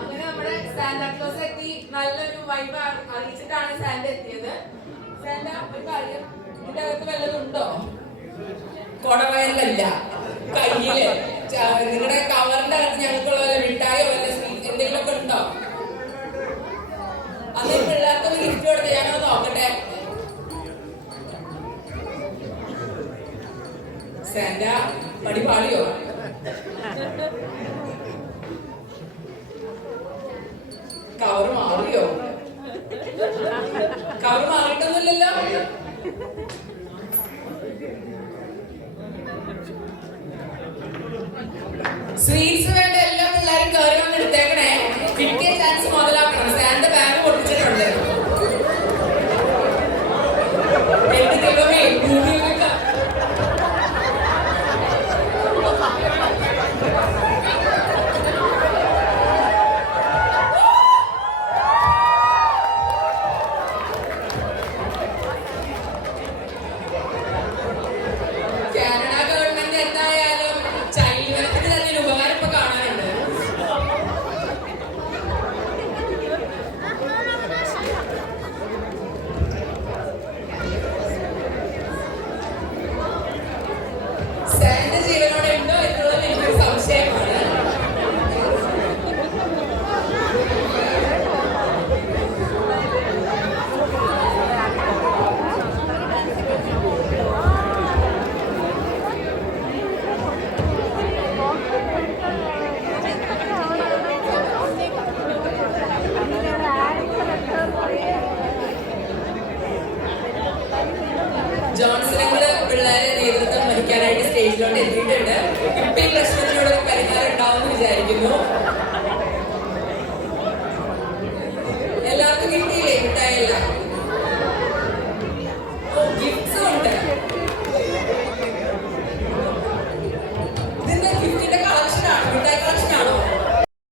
അങ്ങനെ നമ്മുടെ സാന്റാക്ലോസ് എത്തി. നല്ലൊരു വൈബ് അറിയിച്ചിട്ടാണ് സാന്റ എത്തിയത്. സാന്റ, ഒരു കാര്യം, ഇതിന്റെ അകത്ത് വല്ലതുണ്ടോ? കൊടവയലല്ല, കയ്യില് നിങ്ങളുടെ കവറിന്റെ അകത്ത് ഞങ്ങൾക്കുള്ള വല്ല മിഠായോ വല്ല എന്തെങ്കിലുമൊക്കെ ഉണ്ടോ? അന്ന് പിള്ളേർക്കൊന്ന് ഗിഫ്റ്റ് കൊടുത്ത് ഞാനൊന്ന് നോക്കട്ടെ. സാന്റ പടി പാളിയോ? കവർ മാറിയോ? കവർ മാറിയിട്ടൊന്നുമില്ലല്ലോ. സ്വീറ്റ്സ് വേണ്ട എല്ലാ പിള്ളേരും കയറി വന്ന് എടുത്തേക്കണേ. കിട്ടിയ ചാൻസ് മുതലാക്കണം. സാറിന്റെ ബാഗ് പൊട്ടിച്ചിട്ടുണ്ട്. എന്റെ ദൈവമേ, ഭൂമിയിലേക്ക് ജോൺസണും കൂടെ പിള്ളേരെ നേതൃത്വം വഹിക്കാനായിട്ട് സ്റ്റേജിലോട്ട് എത്തിയിട്ടുണ്ട്. ഇപ്പൊ ഈ പ്രശ്നത്തിനോട് ഒരു പരിഹാരം ഉണ്ടാവും എന്ന് വിചാരിക്കുന്നു.